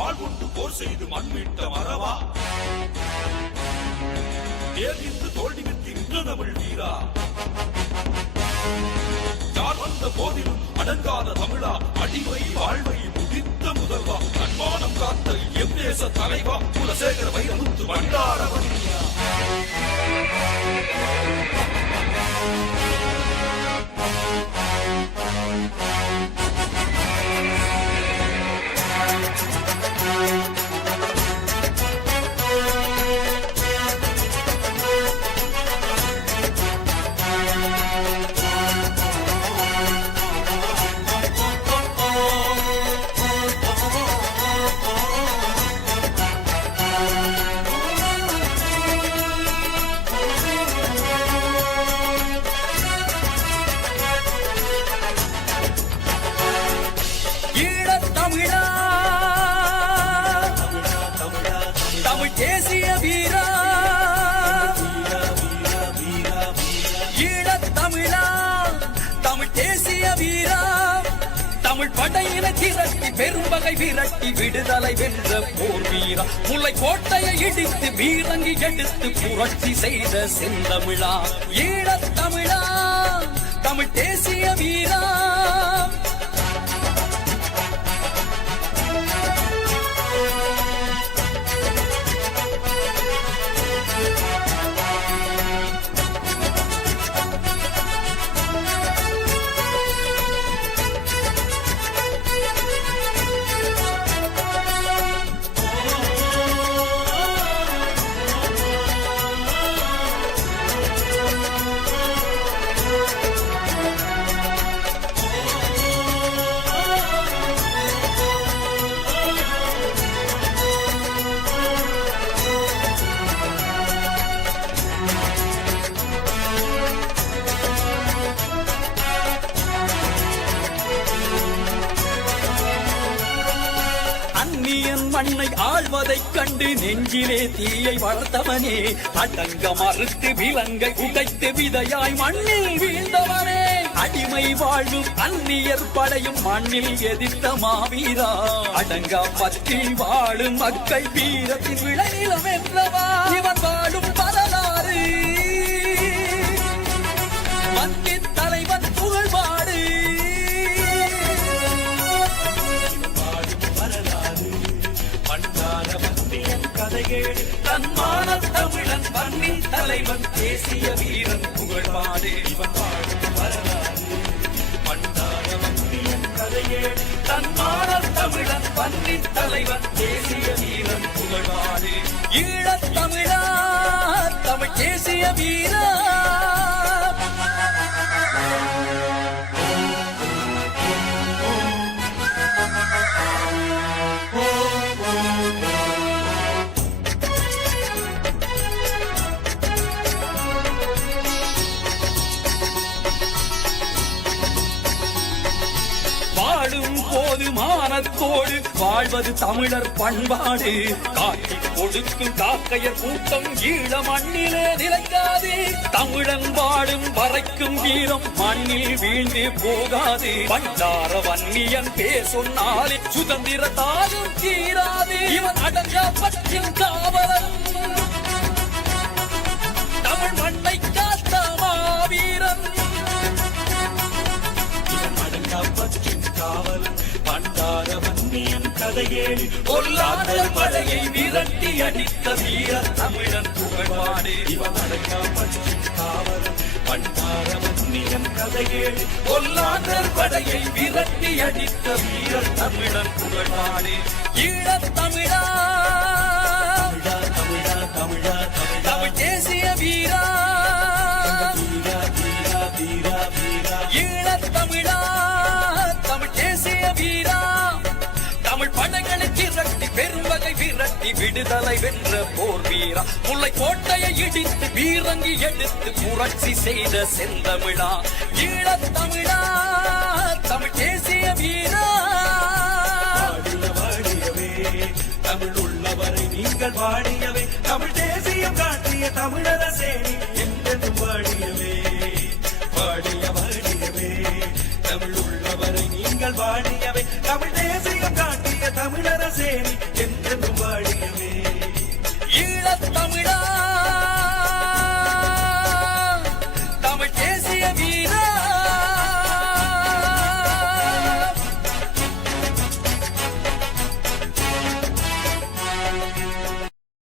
வாழ்வுண்டு போர் செய்து மண்மீட்ட மரவா? தேர்ந்து தோல்வி விட்டு நின்ற தமிழ் வீரா? யார் வந்த போதிலும் அடங்காத தமிழா? அடிமை வாழ்வை முடித்த முதல்வா? அன்பானம் காத்த எம் தேச தலைவா? குலசேகர வைரமுத்து பண்டாரவனியா தமிழ் வீரா. ஈழத்தமிழா தமிழ். தேசிய வீரா. தமிழ் படையினை திரட்டி பெரும்பகை விரட்டி விடுதலை வென்ற போர் வீரா. முல்லை கோட்டையை இடித்து வீரங்கி எடுத்து புரட்சி செய்த செந்தமிழா. ஈழத்தமிழா அந்நியன் மண்ணை ஆழ்வதைக் கண்டு நெஞ்சிலே தீயை வளர்த்தவனே. அடங்க மறுத்து விலங்கை உடைத்து விதையாய் மண்ணில் வீழ்ந்தவனே. அடிமை வாழும் அந்நியர் படையும் மண்ணில் எதிர்த்த மாவீரா. அடங்க பற்றி வாழும் மக்கள் வீரத்தின் விளைநிலம் என்றவா இவன் வாழும் தந்தையே தன்மான தமிழன் பன்னின் தலைவன் தேசிய வீரன் புகழ்பாடு இவன் வாழும் வரலாறு. பண்டார மத்தியன் கதைகேடு தன்மான தமிழன் பன்னின் தலைவன் தேசிய வீரன் புகழ்பாடே ஈழத் தமிழா தமிழ் தேசிய வீரன் பாடும் போது மானத்தோடு வாழ்வது தமிழர் பண்பாடு. காட்டி கொடுக்கும் காக்கையர் கூட்டம் ஈழ மண்ணிலே நிலைக்காது. தமிழன் பாடும் வரைக்கும் வீரம் மண்ணில் வீழ்ந்து போகாது. பண்டார வன்னியன் பேர் சொன்னாலே சுதந்திர தாகம் தீராது. இவன் அடங்கா பற்றின் காவலன். தமிழ் மண்ணை காத்த மாவீரன். அடங்காப்பற்றின் காவல். பண்டார வன்னியன் கதையேறி பொல்லாத படையை விரட்டி அடித்த வீர தமிழன் புகழ்பாடு இவன் அடங்காப்பற்றின் காவல். பண்டார வன்னியன் கதையேறி பொல்லாத படையை விரட்டி அடித்த வீர தமிழன் புகழ்பாடு ஈழத் தமிழா மக்களை விரட்டி விடுதலை வென்ற போர் வீரா. முல்லை கோட்டையை இடித்து வீரங்கி எடுத்து புரட்சி செய்த செந்தமிழா. ஈழத் தமிழா தமிழ் தேசிய வீரா. தமிழ் உள்ளவரை நீங்கள் வாடியவை தமிழ் தேசியம் காட்டிய தமிழரசே என்றென்றும் வாடியவே வாடிய வாடியவே தமிழ் உள்ளவரை நீங்கள் வாடியவை தமிழ் தேசியம் காட்டிய தமிழரசே